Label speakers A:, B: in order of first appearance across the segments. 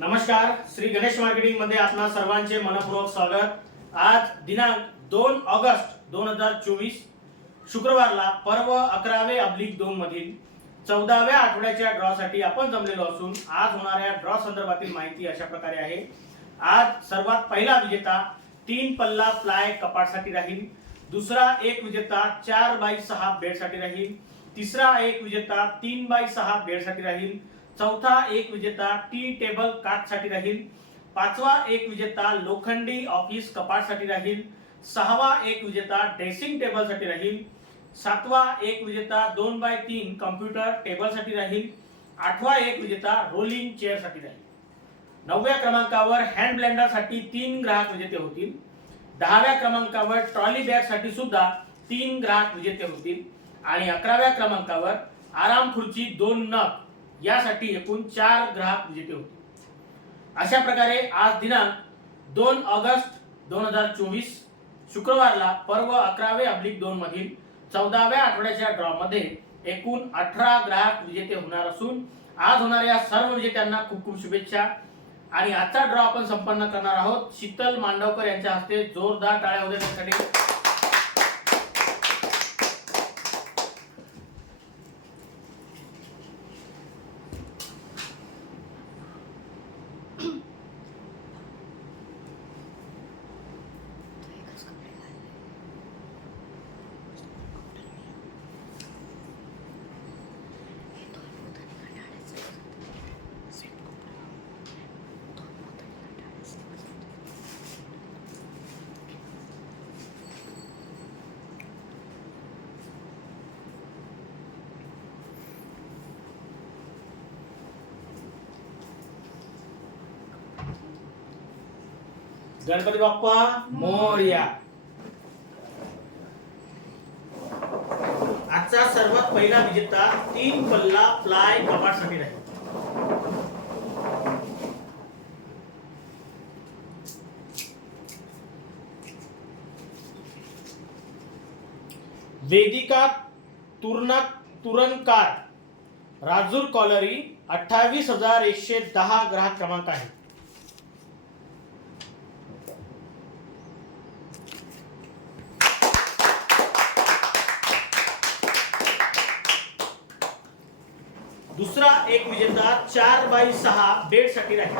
A: नमस्कार श्री गणेश मार्केटिंगमध्ये आपणा सर्वांचे मनपूर्वक स्वागत. आज दिनांक दोन ऑगस्ट दोन हजार चोवीस शुक्रवारला पर्व अकरावे अब्लिक दोन मधील चौदाव्या आठवड्याच्या ड्रॉसाठी आपण जमलेलो असून आज होणाऱ्या ड्रॉ संदर्भातील माहिती अशा प्रकारे आहे. आज सर्वात पहिला विजेता तीन पल्ला प्लाय कपाटसाठी राहील दुसरा एक विजेता चार बाय सहा बेडसाठी राहील तिसरा एक विजेता तीन बाय सहा बेडसाठी राहील चौथा एक विजेता टी टेबल काचसाठी राहील. पाचवा एक विजेता लोखंडी ऑफिस कपाटसाठी राहील. सहावा एक विजेता ड्रेसिंग टेबलसाठी राहील. सातवा एक विजेता दोन बाय तीन कम्प्युटर टेबलसाठी राहील. आठवा एक विजेता रोलिंग चेअरसाठी राहील. नवव्या क्रमांकावर हँड ब्लेंडरसाठी तीन ग्राहक विजेते होतील. दहाव्या क्रमांकावर ट्रॉली बॅगसाठी सुद्धा तीन ग्राहक विजेते होतील. आणि अकराव्या क्रमांकावर आराम खुर्ची दोन नग यासाठी एकूण चार ग्राहक विजेते होते. अशा प्रकारे आज दिनांक दोन ऑगस्ट दोन हजार चोवीस शुक्रवारला पर्व अकरावे अब्लिक दोन मधील चौदाव्या आठवड्याच्या ड्रॉ मध्ये एकूण अठरा ग्राहक विजेते होणार असून आज होणाऱ्या सर्व विजेत्यांना खूप खूप शुभेच्छा. आणि आजचा ड्रॉ आपण संपन्न करणार आहोत. शीतल मांडवकर यांच्या हस्ते जोरदार टाळ्या होत्या त्यासाठी गणपती बाप्पा मोरया. आजचा सर्वात पहिला विजेता तीन पल्ला प्लाय कपाटसाठी राहील. वेदिका तुरनक तुरणकार राजूर कॉलरी अठ्ठावीस हजार एकशे दहा ग्राहक क्रमांक आहे. दुसरा एक विजेता चार बाय सहा बेड राहील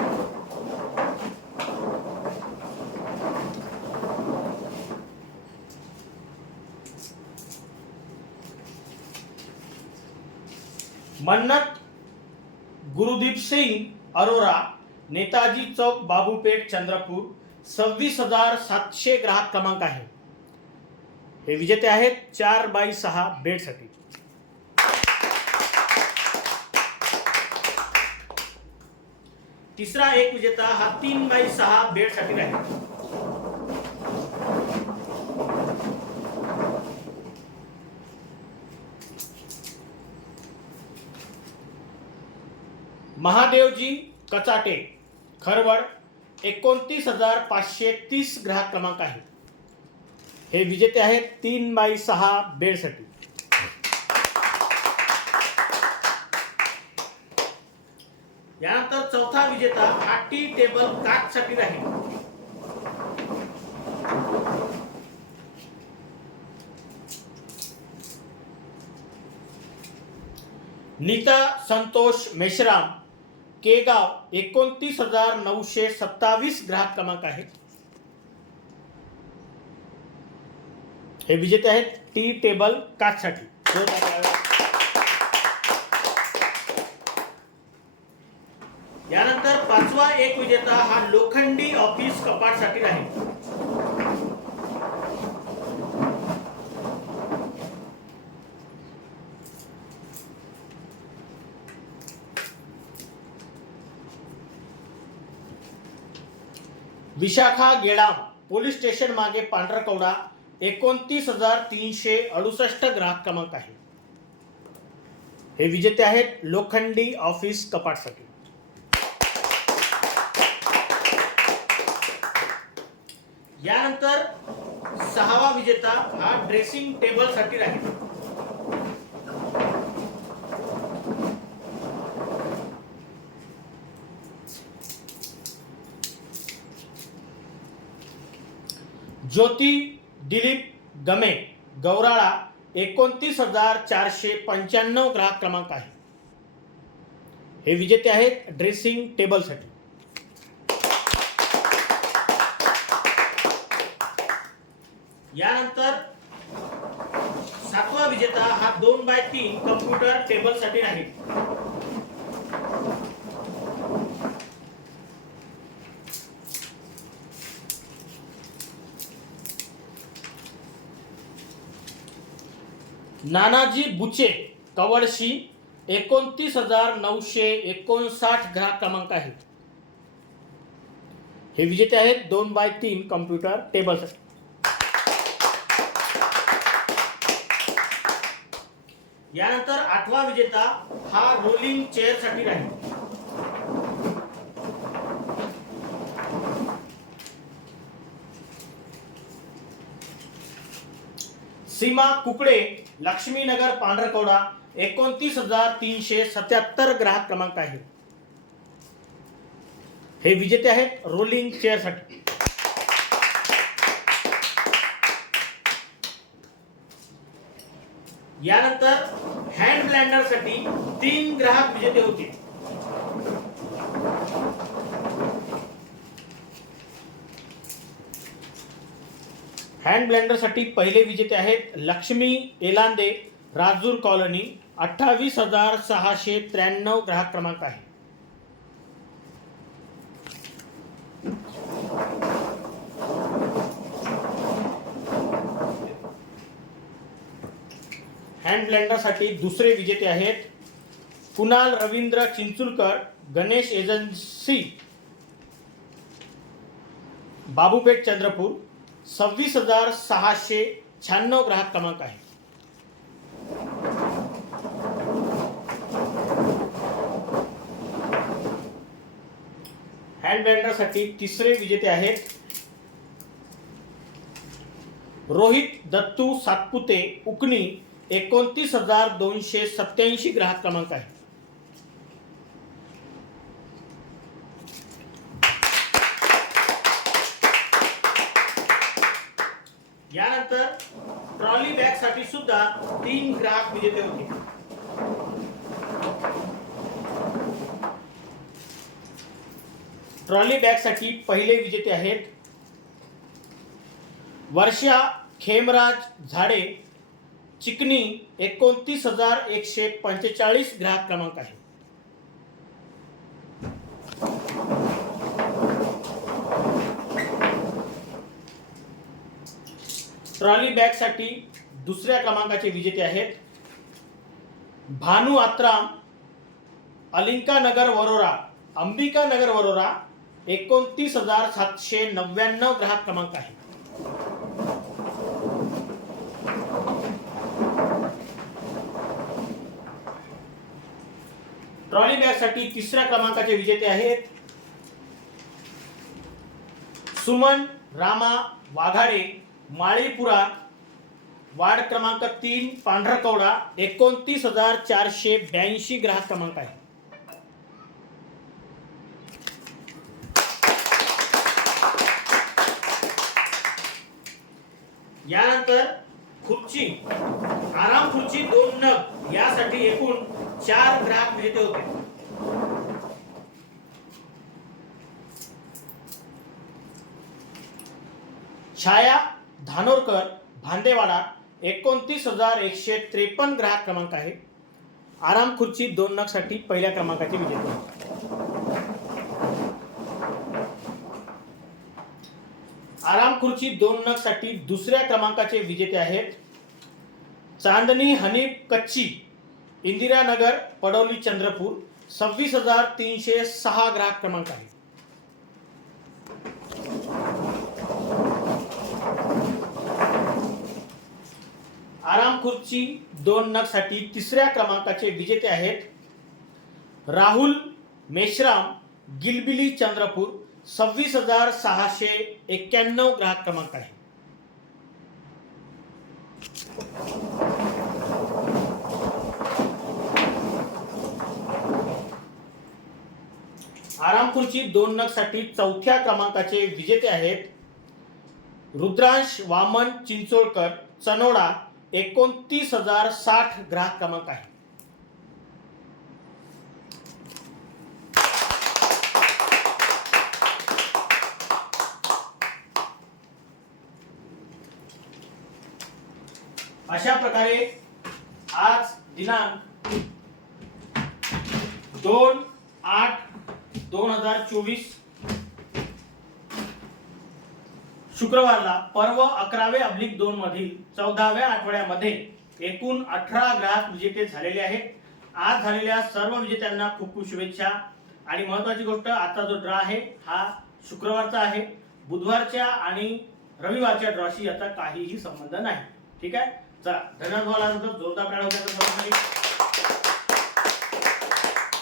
A: मन्नत, गुरुदीप सिंह, अरोरा, नेताजी चौक, बाबूपेठ, चंद्रपूर, सव्वीस हज़ार सातशे ग्राहक क्रमांक आहे. हे विजेते आहेत चार बाय सहा बेडसाठी तिसरा एक विजेता हा तीन बाय सहा बेडसाठी राहील महादेवजी कचाटे, खरवड, एकोणतीस हज़ार पाचशे तीस ग्राहक क्रमांक आहे. हे विजेते आहेत तीन बाय सहा बेडसाठी. यानंतर चौथा विजेता हा टी टेबल काचसाठी राहील. नीता संतोष मेश्राम, केगाव एकोणतीस हज़ार नऊशे सत्तावीस ग्राहक क्रमांक आहे. हे विजेते आहेत टी टेबल काचसाठी. एक विजेता हा लोखंडी ऑफिस कपाटसाठी राहील. विशाखा गेडाम पोलीस स्टेशन मागे पांढरकवडा एकोणतीस हजार तीनशे अडुसष्ट ग्राहक क्रमांक आहे. हे विजेते आहेत लोखंडी ऑफिस कपाटसाठी. यानंतर सहावा विजेता हा ड्रेसिंग टेबलसाठी राहील. ज्योती दिलीप गमे गौराळा एकोणतीस हजार चारशे पंच्याण्णव ग्राहक क्रमांक आहे. हे विजेते आहेत ड्रेसिंग टेबलसाठी यानंतर सातवा विजेता हा दोन बाय तीन कम्प्युटर टेबलसाठी राहील. नानाजी बुचे कवडशी एकोणतीस हजार नऊशे एकोणसाठ ग्राहक क्रमांक आहे हे विजेते आहेत दोन बाय तीन कम्प्युटर टेबलसाठी यानंतर आठवा विजेता हा रोलिंग चेअरसाठी राहील. सीमा कुकडे लक्ष्मीनगर पांढरकवडा एकोणतीस हजार तीनशे सत्याहत्तर ग्राहक क्रमांक आहे. हे विजेते आहेत रोलिंग चेअरसाठी यानंतर हँड ब्लँडरसाठी तीन ग्राहक विजेते होते. हँड ब्लेंडरसाठी पहिले विजेते आहेत लक्ष्मी एलांदे राजूर कॉलनी अठ्ठावीस हजार सहाशे त्र्याण्णव ग्राहक क्रमांक आहे. हँड ब्लेंडरसाठी दुसरे विजेते आहेत. कुणाल रवींद्र चिंचुलकर गणेश एजन्सी बाबूपेठ चंद्रपूर सव्वीस हजार सहाशे शहाण्णव ग्राहक क्रमांक आहे. हँड ब्लेंडरसाठी तिसरे विजेते आहेत. रोहित दत्तू सातपुते उकणी एकोणतीस हजार दोनशे सत्याऐंशी ग्राहक क्रमांक आहे. यानंतर ट्रॉली बॅगसाठी सुद्धा तीन ग्राहक विजेते होते. ट्रॉली बॅगसाठी पहिले विजेते आहेत. वर्षा खेमराज झाडे चिकनी एकोणतीस हजार एकशे पंचेचाळीस ग्राहक क्रमांक आहे. ट्रॉली बॅगसाठी दुसऱ्या क्रमांकाचे विजेते आहेत. भानू आत्राम अलिंका नगर वरोरा अंबिका नगर वरोरा एकोणतीस हजार सातशे नव्याण्णव ग्राहक क्रमांक आहे. ट्रॉली बॅगसाठी तिसऱ्या क्रमांकाचे विजेते आहेत सुमन रामा वाघाडे माळीपुरा वार्ड क्रमांक तीन पांढरकवडा एकोणतीस हजार चारशे ब्याऐंशी ग्राहक क्रमांक आहे यानंतर खुर्ची आराम खुर्ची दोन नग यासाठी एकूण चार ग्राहक मिळते होते. छाया धानोरकर भांदेवाडा एकोणतीस हजार एकशे त्रेपन्न ग्राहक क्रमांक आहे. आराम खुर्ची दोन नगसाठी पहिल्या क्रमांकाचे विजेते. आराम खुर्ची दोन नगसाठी दुसऱ्या क्रमांकाचे विजेते आहेत. चांदणी हनीफ कच्ची इंदिरानगर पडवली चंद्रपूर सव्वीस हजार तीनशे सहा ग्राहक क्रमांक आहे. आराम खुर्ची दोन नगसाठी तिसऱ्या क्रमांकाचे विजेते आहेत राहुल मेश्राम गिलबिली चंद्रपूर सव्वीस हजार सहाशे एक्क्याण्णव ग्राहक क्रमांक आहे. नागपूरची दोन नगसाठी चौथ्या क्रमांकाचे विजेते आहेत. रुद्रांश वामन चिंचोळकर चनोडा एकोणतीस हजार साठ ग्राहक क्रमांक आहे. अशा प्रकारे आज दिनांक दोन आठ दोन हजार चोवीस शुक्रवारला पर्व अकरावे अब्लिक दोन मधील चौदाव्या आठवड्यामध्ये एकूण अठरा ग्राहक विजेते झालेले आहेत. आज झालेल्या सर्व विजेत्यांना खूप खूप शुभेच्छा. आणि महत्वाची गोष्ट आता जो ड्रा आहे हा शुक्रवारचा आहे. बुधवारच्या आणि रविवारच्या ड्रॉशी याचा काहीही संबंध नाही. ठीक आहे? चला धन्यवाद जोरदार टाळ्या होत्या